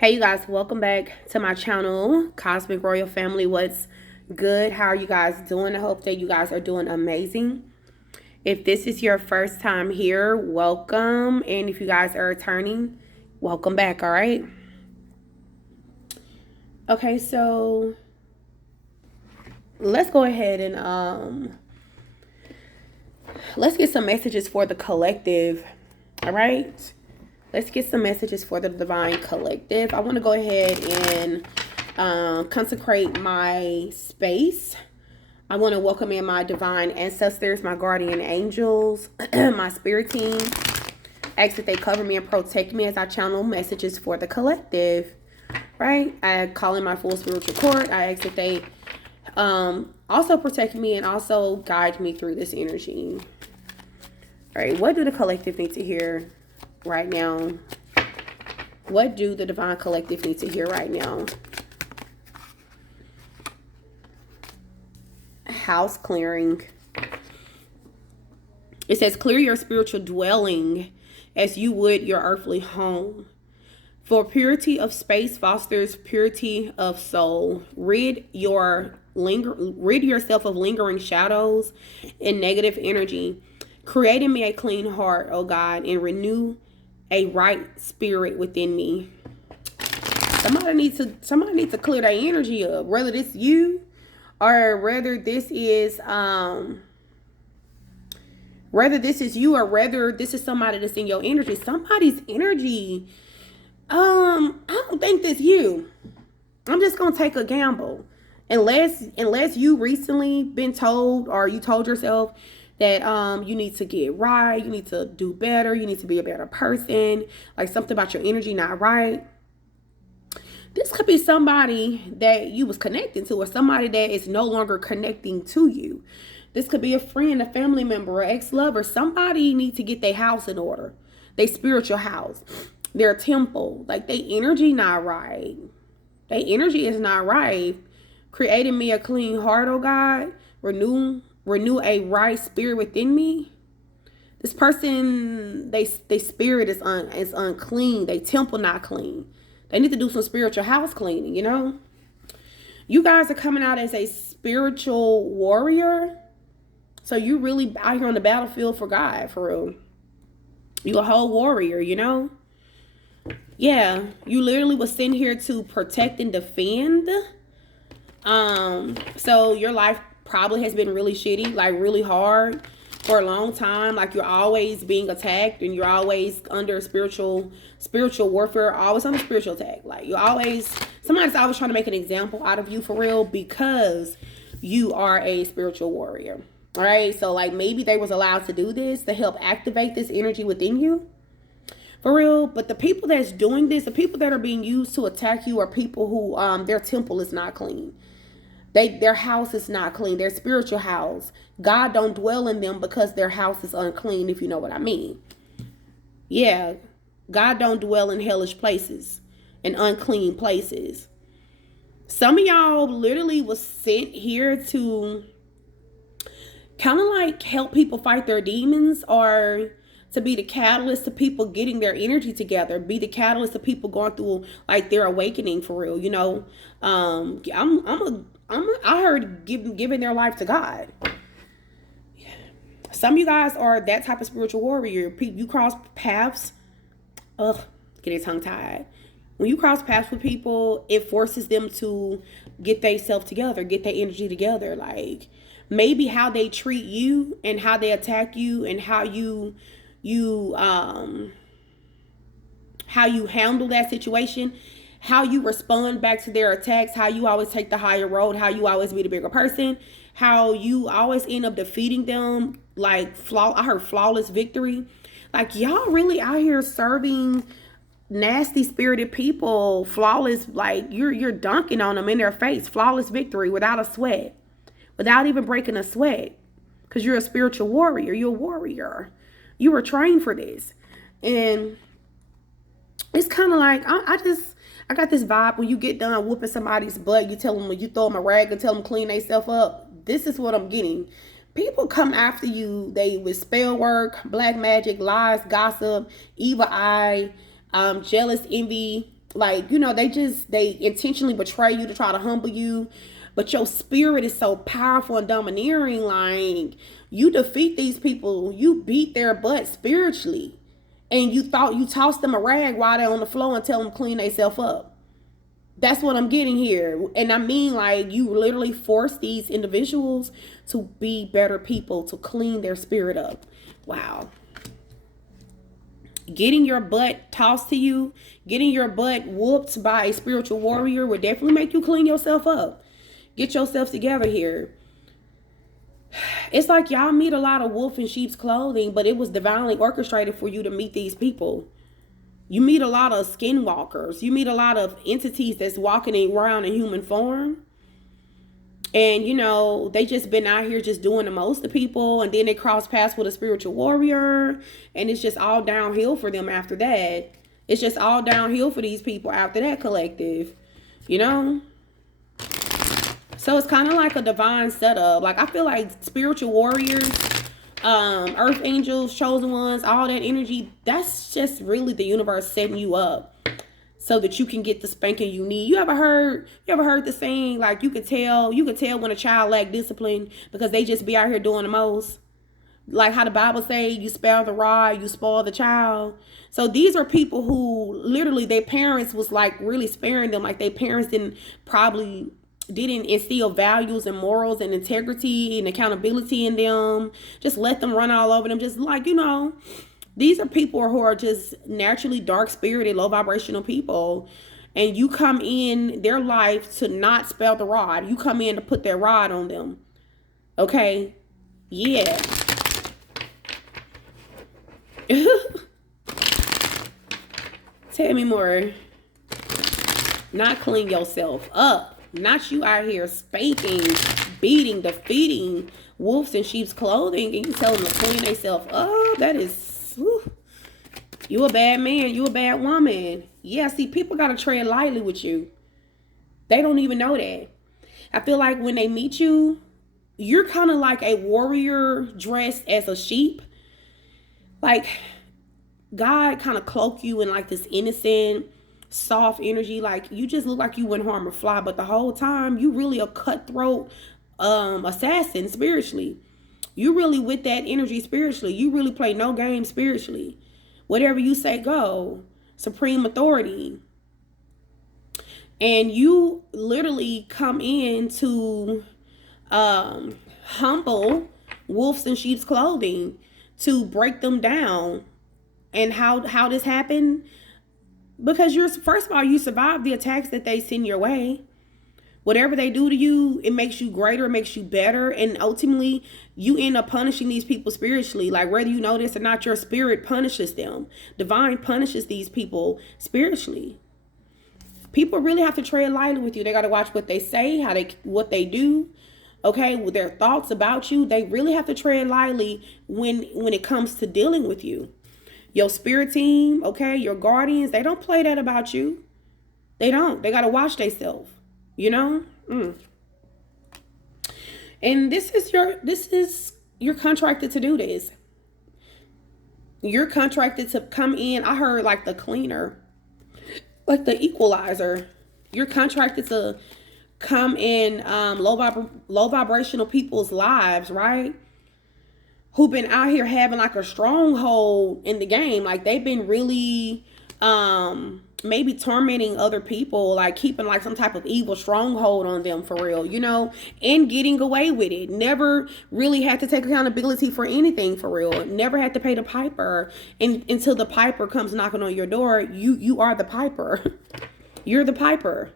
Hey you guys, welcome back to my channel, Cosmic Royal Family. What's good? How are you guys doing? I hope that you guys are doing amazing. If this is your first time here, welcome. And if you guys are returning, welcome back, all right? Okay, so let's go ahead and let's get some messages for the collective, all right? Let's get some messages for the divine collective. I want to go ahead and consecrate my space. I want to welcome in my divine ancestors, my guardian angels, my spirit team. Ask that they cover me and protect me as I channel messages for the collective. Right? I call in my full spiritual court. I ask that they also protect me and also guide me through this energy. All right, what do the collective need to hear right now? What do the divine collective need to hear right now? House clearing. It says, clear your spiritual dwelling as you would your earthly home. For purity of space fosters purity of soul. Rid yourself of lingering shadows and negative energy. Create in me a clean heart, O God, and renew a right spirit within me. Somebody needs to clear that energy up. Whether this you or whether this is you or whether this is somebody that's in your energy. Somebody's energy. I don't think that's you. I'm just gonna take a gamble. Unless you recently been told or you told yourself that you need to get right, you need to do better, you need to be a better person, like something about your energy not right. This could be somebody that you was connecting to or somebody that is no longer connecting to you. This could be a friend, a family member, an ex-lover. Somebody needs to get their house in order, their spiritual house, their temple. Like their energy not right. Their energy is not right. Creating me a clean heart, oh God. Renew a right spirit within me. This person, they spirit is unclean. They temple not clean. They need to do some spiritual house cleaning, you know. You guys are coming out as a spiritual warrior. So you really out here on the battlefield for God, for real. You a whole warrior, you know. Yeah, you literally was sent here to protect and defend. So your life probably has been really shitty, like really hard for a long time. Like you're always being attacked and you're always under spiritual warfare, always under spiritual attack. Like somebody's always trying to make an example out of you for real because you are a spiritual warrior. All right. So like maybe they was allowed to do this to help activate this energy within you. For real. But the people that's doing this, the people that are being used to attack you are people who their temple is not clean. Their house is not clean. Their spiritual house. God don't dwell in them because their house is unclean, if you know what I mean. Yeah. God don't dwell in hellish places and unclean places. Some of y'all literally was sent here to kind of like help people fight their demons or to be the catalyst to people getting their energy together, be the catalyst to people going through like their awakening for real. You know, I heard giving their life to God. Some of you guys are that type of spiritual warrior. You cross paths. Getting tongue tied. When you cross paths with people, it forces them to get themselves together, get their energy together. Like maybe how they treat you and how they attack you and how you handle that situation, how you respond back to their attacks, how you always take the higher road, how you always be the bigger person, how you always end up defeating them. Like I heard flawless victory. Like y'all really out here serving nasty spirited people, flawless, like you're dunking on them in their face, flawless victory without a sweat, without even breaking a sweat, because you're a spiritual warrior. You're a warrior. You were trained for this. And it's kind of like I got this vibe when you get done whooping somebody's butt, you tell them, when you throw them a rag and tell them clean themselves up. This is what I'm getting. People come after you, they with spell work, black magic, lies, gossip, evil eye, jealous, envy, Like, you know, they intentionally betray you to try to humble you. But your spirit is so powerful and domineering. Like, you defeat these people. You beat their butt spiritually. And you thought you tossed them a rag while they're on the floor and tell them to clean themselves up. That's what I'm getting here. And I mean, like, you literally force these individuals to be better people, to clean their spirit up. Wow. Getting your butt tossed to you, getting your butt whooped by a spiritual warrior would definitely make you clean yourself up. Get yourself together here. It's like y'all meet a lot of wolf in sheep's clothing, but it was divinely orchestrated for you to meet these people. You meet a lot of skinwalkers. You meet a lot of entities that's walking around in human form. And, you know, they just been out here just doing the most to people. And then they cross paths with a spiritual warrior. And it's just all downhill for them after that. It's just all downhill for these people after that collective. You know? So it's kind of like a divine setup. Like, I feel like spiritual warriors, earth angels, chosen ones, all that energy, that's just really the universe setting you up so that you can get the spanking you need. You ever heard the saying, like, you could tell when a child lack discipline because they just be out here doing the most? Like how the Bible say, you spare the rod, you spoil the child. So these are people who literally their parents was like really sparing them. Like their parents didn't instill values and morals and integrity and accountability in them. Just let them run all over them. Just like, you know, these are people who are just naturally dark-spirited, low-vibrational people. And you come in their life to not spell the rod. You come in to put their rod on them. Okay? Yeah. Tell me more. Not clean yourself up. Not you out here spanking, beating, defeating wolves in sheep's clothing, and you tell them to clean themselves up. That is, whew. You a bad man. You a bad woman. Yeah, see, people got to tread lightly with you. They don't even know that. I feel like when they meet you, you're kind of like a warrior dressed as a sheep. Like, God kind of cloak you in like this innocent, soft energy. Like, you just look like you wouldn't harm a fly, but the whole time you really a cutthroat assassin spiritually. You really with that energy spiritually. You really play no game spiritually. Whatever you say, go. Supreme authority. And you literally come in to humble wolves in sheep's clothing, to break them down. And how this happened? Because first of all, you survived the attacks that they send your way. Whatever they do to you, it makes you greater, it makes you better. And ultimately, you end up punishing these people spiritually. Like, whether you know this or not, your spirit punishes them. Divine punishes these people spiritually. People really have to tread lightly with you. They got to watch what they say, what they do. Okay, with their thoughts about you. They really have to tread lightly when it comes to dealing with you. Your spirit team, okay, your guardians, they don't play that about you. They don't. They got to watch themselves, you know? And you're contracted to do this. You're contracted to come in. I heard like the cleaner, like the equalizer. You're contracted to come in low vibrational people's lives, right? Who've been out here having like a stronghold in the game. Like they've been really maybe tormenting other people, like keeping like some type of evil stronghold on them for real, you know, and getting away with it. Never really had to take accountability for anything for real. Never had to pay the piper. And until the piper comes knocking on your door, you are the piper. You're the piper.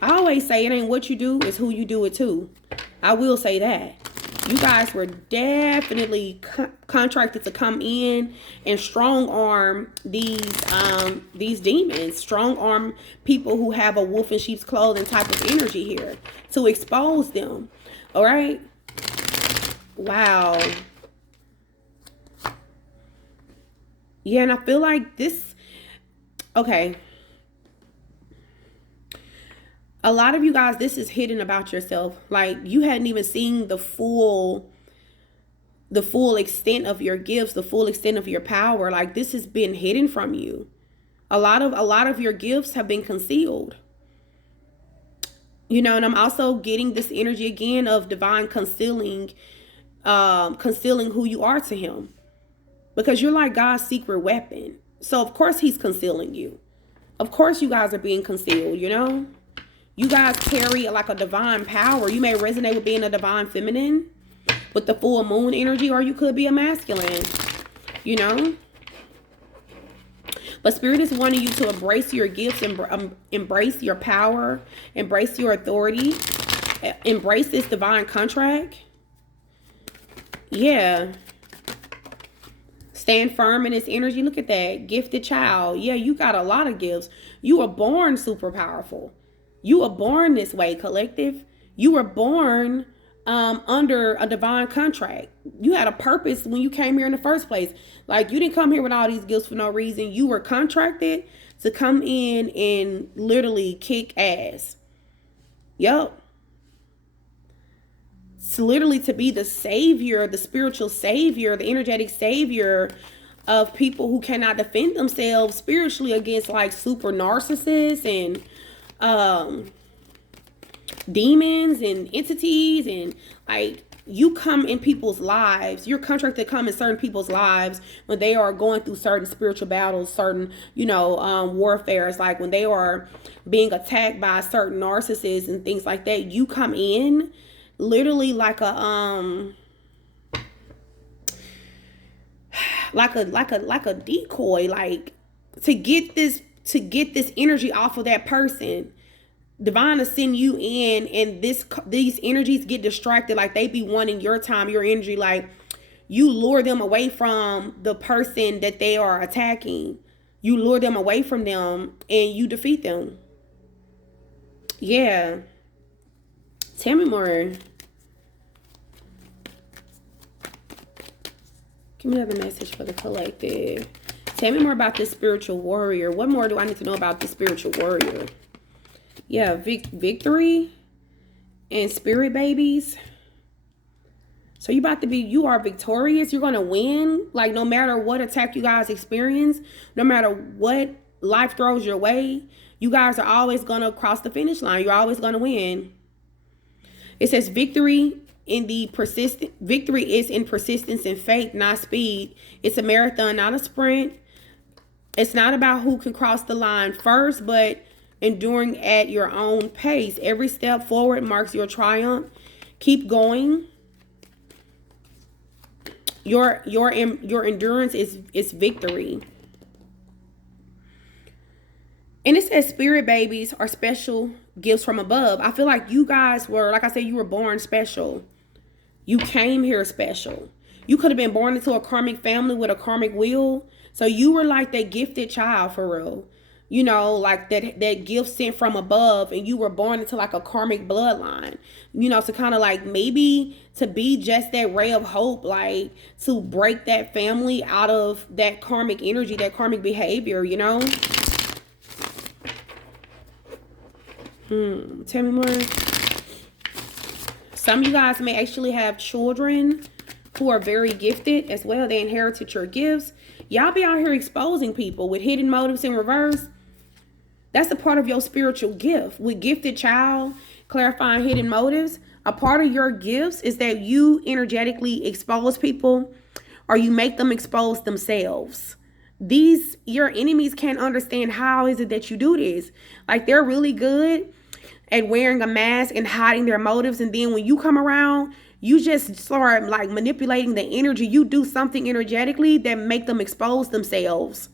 I always say it ain't what you do, it's who you do it to. I will say that. You guys were definitely contracted to come in and strong arm these demons, strong arm people who have a wolf in sheep's clothing type of energy here to expose them. All right. Wow. Yeah, and I feel like this. Okay. A lot of you guys, this is hidden about yourself. Like you hadn't even seen the full extent of your gifts, the full extent of your power. Like this has been hidden from you. A lot of your gifts have been concealed. You know, and I'm also getting this energy again of divine concealing who you are to him. Because you're like God's secret weapon. So of course he's concealing you. Of course you guys are being concealed, you know? You guys carry like a divine power. You may resonate with being a divine feminine with the full moon energy, or you could be a masculine, you know? But Spirit is wanting you to embrace your gifts, embrace your power, embrace your authority, embrace this divine contract. Yeah. Stand firm in this energy. Look at that. Gifted child. Yeah, you got a lot of gifts. You were born super powerful. You were born this way, collective. You were born under a divine contract. You had a purpose when you came here in the first place. Like, you didn't come here with all these gifts for no reason. You were contracted to come in and literally kick ass. Yup. It's literally to be the savior, the spiritual savior, the energetic savior of people who cannot defend themselves spiritually against like super narcissists and demons and entities. And like, you come in people's lives. You're contracted to come in certain people's lives when they are going through certain spiritual battles, certain, you know, warfares. Like when they are being attacked by certain narcissists and things like that. You come in literally like a decoy, like to get this energy off of that person. Divine to send you in, and these energies get distracted, like they be wanting your time, your energy, like you lure them away from the person that they are attacking. You lure them away from them and you defeat them. Yeah. Tell me more. Give me another message for the collective. Tell me more about this spiritual warrior. What more do I need to know about this spiritual warrior? Yeah, victory and spirit babies. So you are victorious. You're going to win. Like, no matter what attack you guys experience, no matter what life throws your way, you guys are always going to cross the finish line. You're always going to win. It says victory is in persistence and faith, not speed. It's a marathon, not a sprint. It's not about who can cross the line first, but enduring at your own pace. Every step forward marks your triumph. Keep going. Your endurance is victory. And it says spirit babies are special gifts from above. I feel like you guys were, like I said, you were born special. You came here special. You could have been born into a karmic family with a karmic wheel. So you were like that gifted child for real. You know, like that gift sent from above, and you were born into like a karmic bloodline, you know, to kind of like maybe to be just that ray of hope, like to break that family out of that karmic energy, that karmic behavior, you know. Tell me more. Some of you guys may actually have children who are very gifted as well. They inherited your gifts. Y'all be out here exposing people with hidden motives in reverse. That's a part of your spiritual gift. With gifted child, clarifying hidden motives, a part of your gifts is that you energetically expose people, or you make them expose themselves. Your enemies can't understand how is it that you do this. Like, they're really good at wearing a mask and hiding their motives. And then when you come around, you just start like manipulating the energy. You do something energetically that make them expose themselves.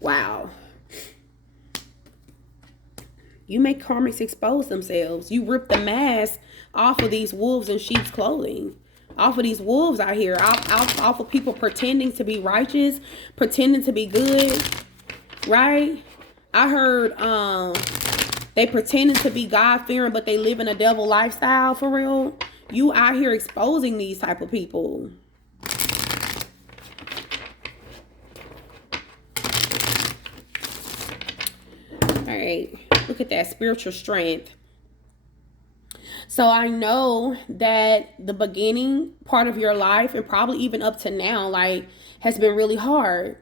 Wow. You make karmics expose themselves. You rip the mask off of these wolves in sheep's clothing. Off of these wolves out here. Off of people pretending to be righteous. Pretending to be good. Right? I heard they pretending to be God-fearing, but they live in a devil lifestyle for real. You out here exposing these type of people. All right. Look at that spiritual strength. So I know that the beginning part of your life, and probably even up to now, like, has been really hard.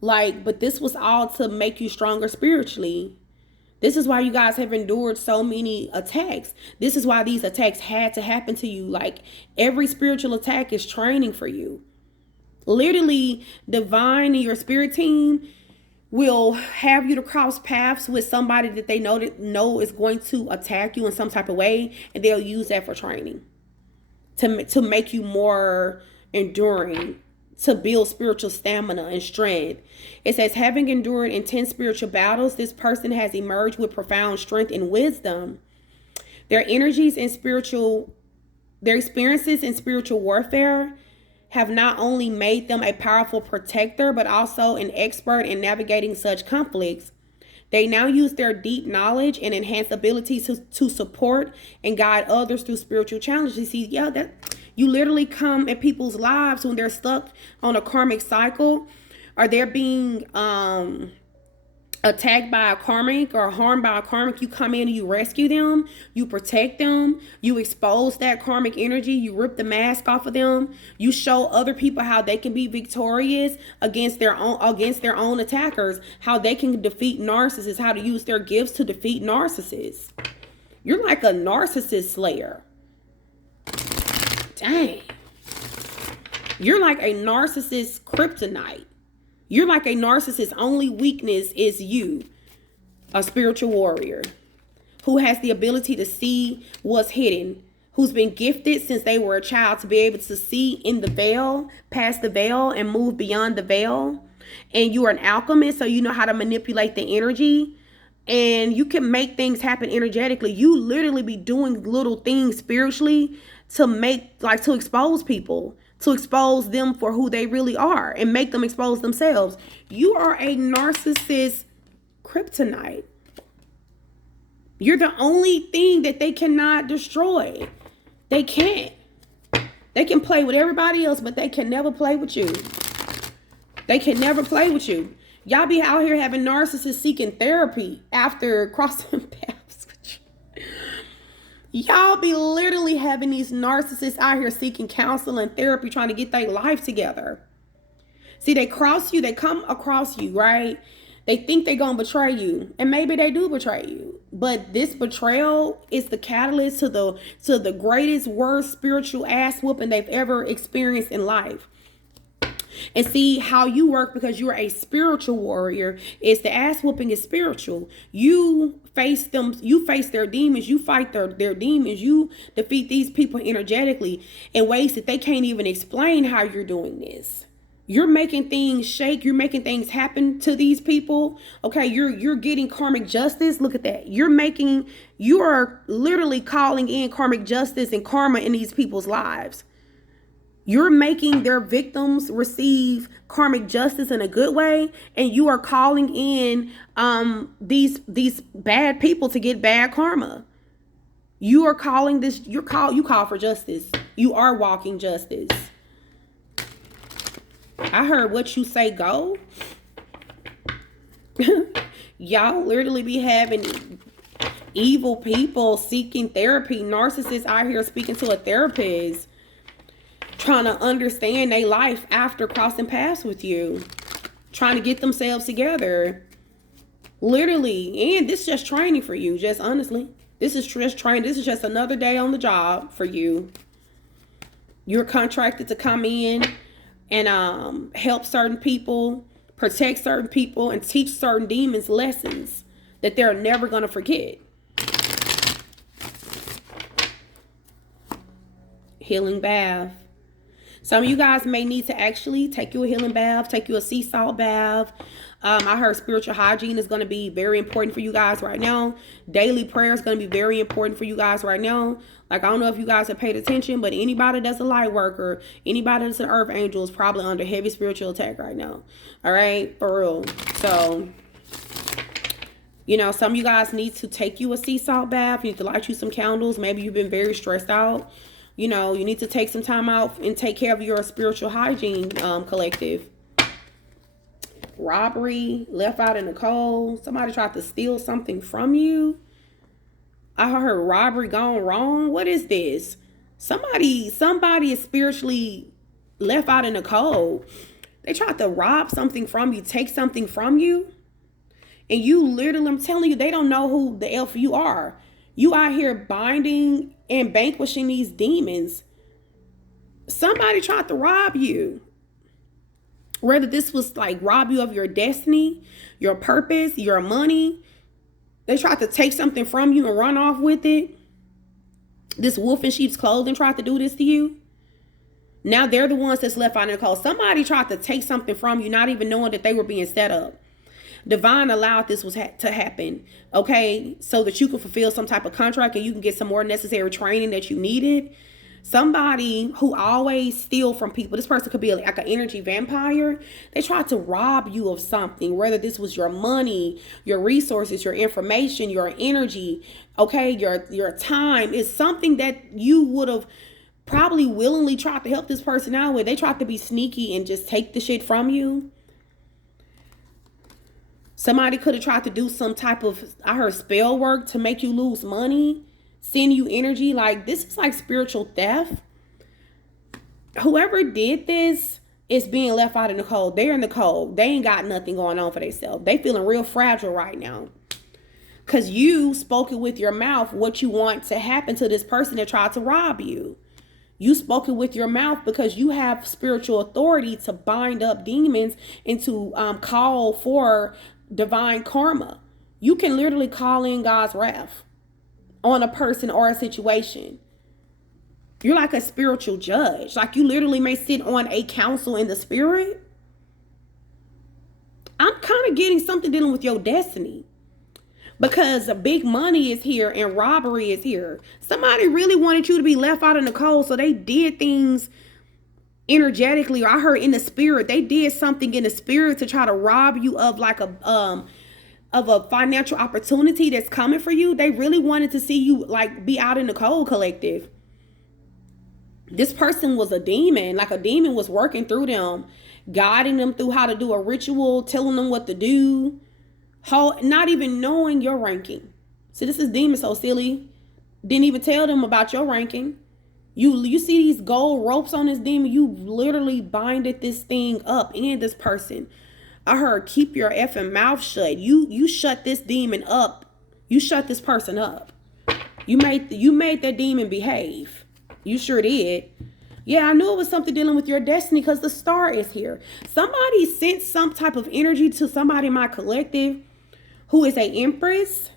Like, but this was all to make you stronger spiritually. This is why you guys have endured so many attacks. This is why these attacks had to happen to you. Like, every spiritual attack is training for you. Literally, divine and your spirit team will have you to cross paths with somebody that they know is going to attack you in some type of way, and they'll use that for training to make you more enduring, to build spiritual stamina and strength. It says, having endured intense spiritual battles, this person has emerged with profound strength and wisdom. Their experiences in spiritual warfare have not only made them a powerful protector, but also an expert in navigating such conflicts. They now use their deep knowledge and enhanced abilities to support and guide others through spiritual challenges. You see, that you literally come in people's lives when they're stuck on a karmic cycle, or they're being attacked by a karmic or harmed by a karmic. You come in and you rescue them, you protect them, you expose that karmic energy, you rip the mask off of them, you show other people how they can be victorious against their own attackers, how they can defeat narcissists, how to use their gifts to defeat narcissists. You're like a narcissist slayer. Dang. You're like a narcissist kryptonite. You're like a narcissist's only weakness is you, a spiritual warrior who has the ability to see what's hidden, who's been gifted since they were a child to be able to see in the veil, past the veil, and move beyond the veil. And you are an alchemist, so you know how to manipulate the energy, and you can make things happen energetically. You literally be doing little things spiritually to expose people, to expose them for who they really are and make them expose themselves. You are a narcissist kryptonite. You're the only thing that they cannot destroy. They can't. They can play with everybody else, but they can never play with you. They can never play with you. Y'all be out here having narcissists seeking therapy after crossing paths with you. Y'all be literally having these narcissists out here seeking counsel and therapy, trying to get their life together. See, they come across you, right? They think they're going to betray you, and maybe they do betray you. But this betrayal is the catalyst to the greatest, worst spiritual ass whooping they've ever experienced in life. And see how you work, because you're a spiritual warrior, is the ass whooping is spiritual. You face them, you face their demons, you fight their demons, you defeat these people energetically in ways that they can't even explain how you're doing this. You're making things shake, you're making things happen to these people. Okay, you're getting karmic justice. Look at that. You are literally calling in karmic justice and karma in these people's lives. You're making their victims receive karmic justice in a good way, and you are calling in these bad people to get bad karma. You are calling this. You call for justice. You are walking justice. I heard what you say go. Y'all literally be having evil people seeking therapy, narcissists out here speaking to a therapist, trying to understand their life after crossing paths with you, trying to get themselves together. Literally. And this is just training for you. Just honestly, this is just training. This is just another day on the job for you. You're contracted to come in and help certain people, protect certain people, and teach certain demons lessons that they're never going to forget. Healing bath. Some of you guys may need to actually take you a healing bath, take you a sea salt bath. I heard spiritual hygiene is going to be very important for you guys right now. Daily prayer is going to be very important for you guys right now. Like, I don't know if you guys have paid attention, but anybody that's a light worker, anybody that's an earth angel is probably under heavy spiritual attack right now. All right, for real. So, you know, some of you guys need to take you a sea salt bath. You need to light you some candles. Maybe you've been very stressed out. You know, you need to take some time out and take care of your spiritual hygiene collective. Robbery, left out in the cold. Somebody tried to steal something from you. I heard robbery gone wrong. What is this? Somebody is spiritually left out in the cold. They tried to rob something from you, take something from you. And you literally, I'm telling you, they don't know who the elf you are. You out here binding and vanquishing these demons. Somebody tried to rob you. Whether this was like rob you of your destiny, your purpose, your money. They tried to take something from you and run off with it. This wolf in sheep's clothing tried to do this to you. Now they're the ones that's left out in the cold. Somebody tried to take something from you, not even knowing that they were being set up. Divine allowed this to happen, okay? So that you can fulfill some type of contract and you can get some more necessary training that you needed. Somebody who always steal from people. This person could be like an energy vampire. They tried to rob you of something, whether this was your money, your resources, your information, your energy, okay, your time. Is something that you would have probably willingly tried to help this person out with. They tried to be sneaky and just take the shit from you. Somebody could have tried to do some type of, I heard, spell work to make you lose money, send you energy. Like, this is like spiritual theft. Whoever did this is being left out in the cold. They're in the cold. They ain't got nothing going on for themselves. They feeling real fragile right now. Because you spoke it with your mouth what you want to happen to this person that tried to rob you. You spoke it with your mouth because you have spiritual authority to bind up demons and to call for divine karma. You can literally call in God's wrath on a person or a situation. You're like a spiritual judge. Like, you literally may sit on a council in the spirit. I'm kind of getting something dealing with your destiny. Because big money is here and robbery is here. Somebody really wanted you to be left out in the cold, so they did things energetically, or I heard in the spirit. They did something in the spirit to try to rob you of like a financial opportunity that's coming for you. They really wanted to see you like be out in the cold, collective. This person was a demon. Like, a demon was working through them, guiding them through how to do a ritual, telling them what to do. Not even knowing your ranking. So this is demon so silly. Didn't even tell them about your ranking. You see these gold ropes on this demon. You literally binded this thing up in this person. I heard, keep your effing mouth shut. You shut this demon up. You shut this person up. You made that demon behave. You sure did. Yeah, I knew it was something dealing with your destiny because the star is here. Somebody sent some type of energy to somebody in my collective who is a empress.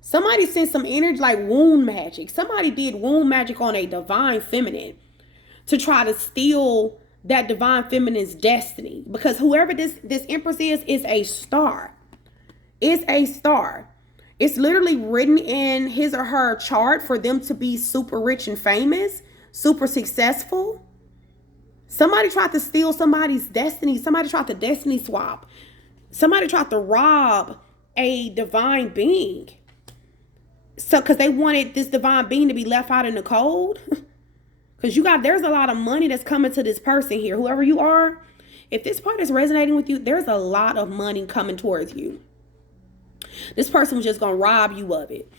Somebody sent some energy like wound magic. Somebody did wound magic on a divine feminine to try to steal that divine feminine's destiny. Because whoever this empress is a star. It's a star. It's literally written in his or her chart for them to be super rich and famous, super successful. Somebody tried to steal somebody's destiny. Somebody tried to destiny swap. Somebody tried to rob a divine being. So, because they wanted this divine being to be left out in the cold. Because there's a lot of money that's coming to this person here. Whoever you are, if this part is resonating with you, there's a lot of money coming towards you. This person was just going to rob you of it.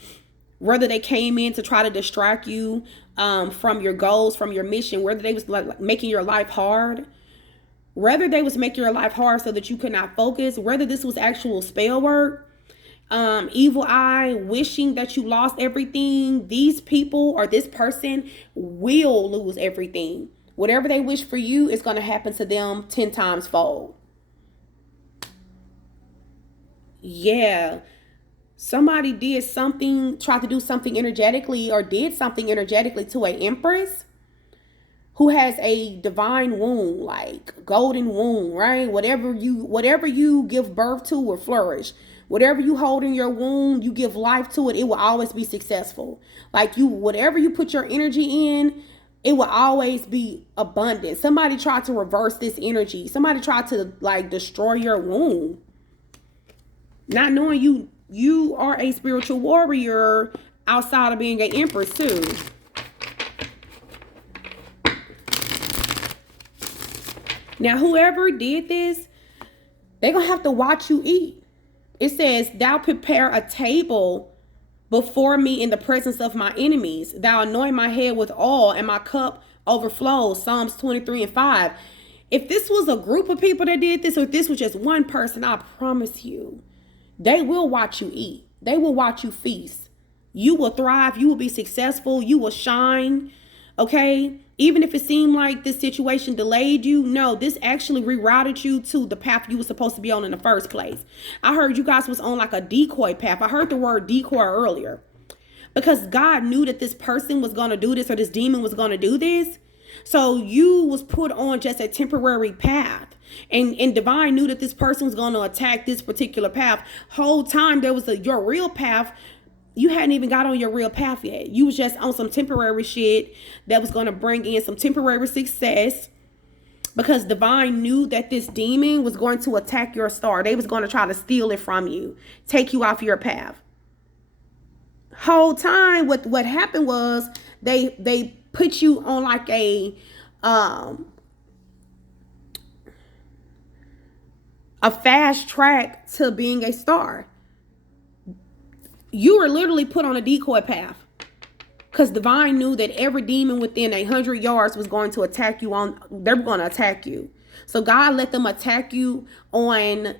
Whether they came in to try to distract you from your goals, from your mission, whether they was like making your life hard, whether they was making your life hard so that you could not focus, whether this was actual spell work, evil eye, wishing that you lost everything. These people or this person will lose everything. Whatever they wish for you is going to happen to them 10 times fold. Yeah. Somebody did something, tried to do something energetically or did something energetically to an empress who has a divine womb, like golden womb, right? Whatever you give birth to will flourish. Whatever you hold in your womb, you give life to it, it will always be successful. Like whatever you put your energy in, it will always be abundant. Somebody tried to reverse this energy. Somebody tried to like destroy your womb. Not knowing you are a spiritual warrior outside of being an empress too. Now, whoever did this, they're going to have to watch you eat. It says, thou prepare a table before me in the presence of my enemies. Thou anoint my head with oil and my cup overflows. Psalms 23:5. If this was a group of people that did this, or if this was just one person, I promise you, they will watch you eat. They will watch you feast. You will thrive. You will be successful. You will shine. Okay? Even if it seemed like this situation delayed you, no, this actually rerouted you to the path you were supposed to be on in the first place. I heard you guys was on like a decoy path. I heard the word decoy earlier. Because God knew that this person was going to do this, or this demon was going to do this. So you was put on just a temporary path. And divine knew that this person was going to attack this particular path. Whole time there was your real path. You hadn't even got on your real path yet. You was just on some temporary shit that was going to bring in some temporary success. Because divine knew that this demon was going to attack your star. They was going to try to steal it from you. Take you off your path. Whole time what happened was they put you on like a fast track to being a star. You were literally put on a decoy path, because divine knew that every demon within 100 yards was going to attack you they're going to attack you. So God let them attack you on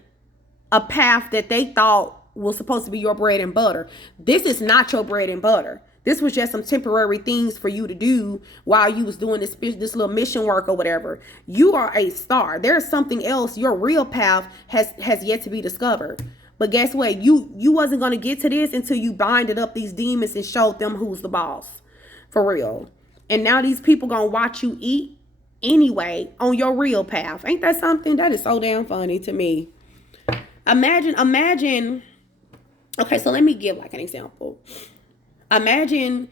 a path that they thought was supposed to be your bread and butter. This is not your bread and butter. This was just some temporary things for you to do while you was doing this little mission work or whatever. You are a star. There's something else. Your real path has yet to be discovered. But guess what? You wasn't going to get to this until you binded up these demons and showed them who's the boss. For real. And now these people going to watch you eat anyway on your real path. Ain't that something? That is so damn funny to me. Imagine. Okay, so let me give like an example. Imagine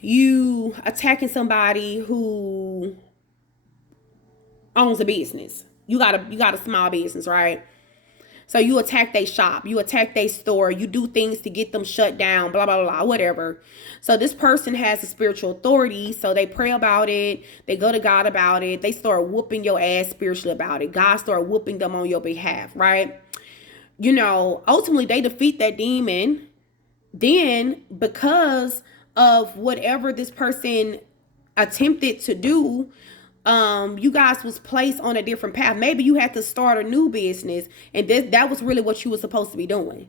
you attacking somebody who owns a business. You got a small business, right? So you attack their shop, you attack their store, you do things to get them shut down, blah, blah, blah, whatever. So this person has a spiritual authority, so they pray about it, they go to God about it, they start whooping your ass spiritually about it. God start whooping them on your behalf, right? You know, ultimately they defeat that demon. Then because of whatever this person attempted to do, you guys was placed on a different path. Maybe you had to start a new business, and that was really what you were supposed to be doing.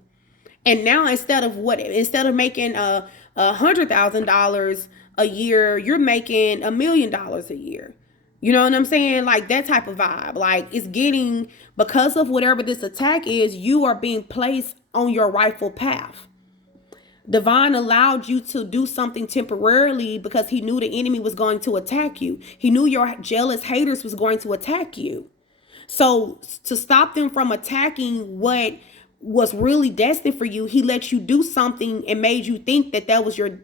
And now instead of making $100,000 a year, you're making $1 million a year. You know what I'm saying? Like that type of vibe. Like it's getting, because of whatever this attack is, you are being placed on your rightful path. Divine allowed you to do something temporarily because he knew the enemy was going to attack you. He knew your jealous haters was going to attack you. So to stop them from attacking what was really destined for you, he let you do something and made you think that was it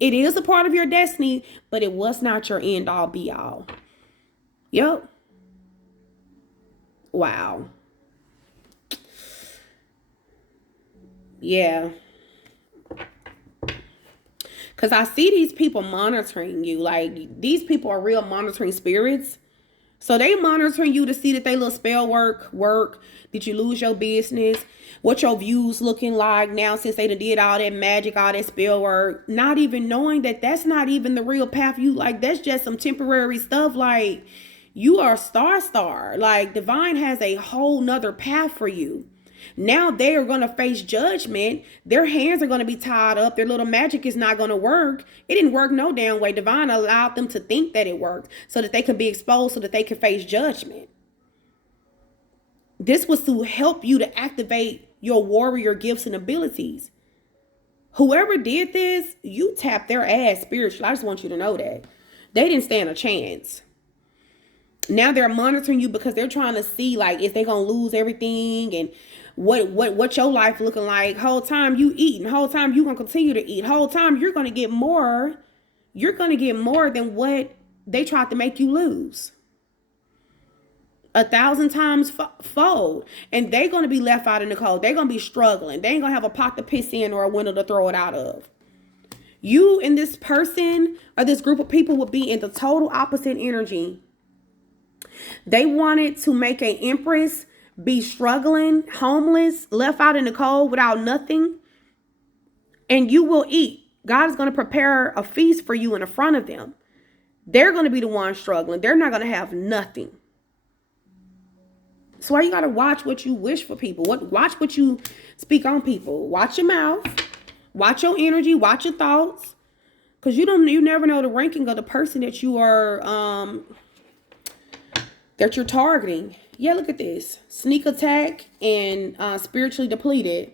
is a part of your destiny, but it was not your end all be all. Yep. Wow. Yeah. Because I see these people monitoring you. Like, these people are real monitoring spirits. So they monitoring you to see that they little spell work. Did you lose your business? What your views looking like now since they done did all that magic, all that spell work. Not even knowing that that's not even the real path you like. That's just some temporary stuff. Like, you are star. Like, divine has a whole nother path for you. Now they are going to face judgment. Their hands are going to be tied up. Their little magic is not going to work. It didn't work no damn way. Divine allowed them to think that it worked so that they could be exposed, so that they could face judgment. This was to help you to activate your warrior gifts and abilities. Whoever did this, you tapped their ass spiritually. I just want you to know that. They didn't stand a chance. Now they're monitoring you because they're trying to see, like, if they're going to lose everything and what your life looking like. Whole time you eating, whole time you going to continue to eat, whole time you're going to get more. You're going to get more than what they tried to make you lose. 1,000 times fold. And they're going to be left out in the cold. They're going to be struggling. They ain't going to have a pot to piss in or a window to throw it out of. You and this person or this group of people will be in the total opposite energy. They wanted to make an empress be struggling, homeless, left out in the cold without nothing. And you will eat. God is going to prepare a feast for you in the front of them. They're going to be the ones struggling. They're not going to have nothing. That's why you gotta watch what you wish for people. Watch what you speak on people. Watch your mouth. Watch your energy. Watch your thoughts. Cause you never know the ranking of the person that you are that you're targeting. Yeah, look at this. Sneak attack and spiritually depleted.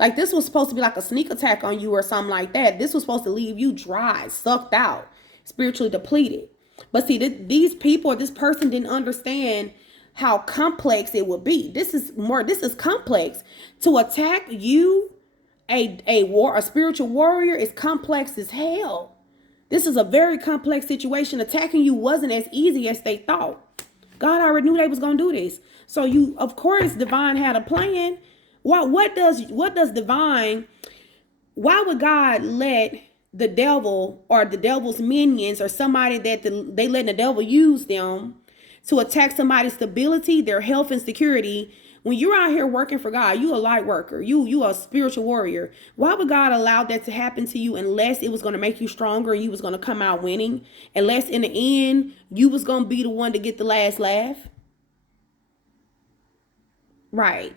Like this was supposed to be like a sneak attack on you or something like that. This was supposed to leave you dry, sucked out, spiritually depleted. But see, this person didn't understand how complex it would be. This is complex. To attack you, a spiritual warrior, is complex as hell. This is a very complex situation. Attacking you wasn't as easy as they thought. God already knew they was gonna do this. So of course, divine had a plan. What does divine? Why would God let the devil or the devil's minions or somebody that they let the devil use them to attack somebody's stability, their health and security? When you're out here working for God, you a light worker, you a spiritual warrior. Why would God allow that to happen to you unless it was going to make you stronger and you was going to come out winning? Unless in the end, you was going to be the one to get the last laugh? Right.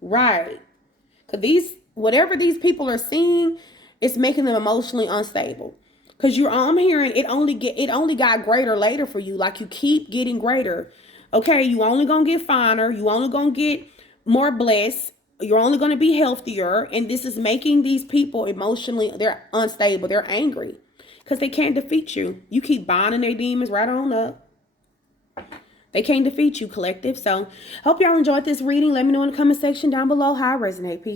Because whatever these people are seeing, it's making them emotionally unstable. Because I'm hearing it only got greater later for you. Like you keep getting greater. Okay, you only gonna get finer. You only gonna get more blessed. You're only gonna be healthier. And this is making these people emotionally, they're unstable. They're angry because they can't defeat you. You keep binding their demons right on up. They can't defeat you, collective. So hope y'all enjoyed this reading. Let me know in the comment section down below how I resonate. Peace.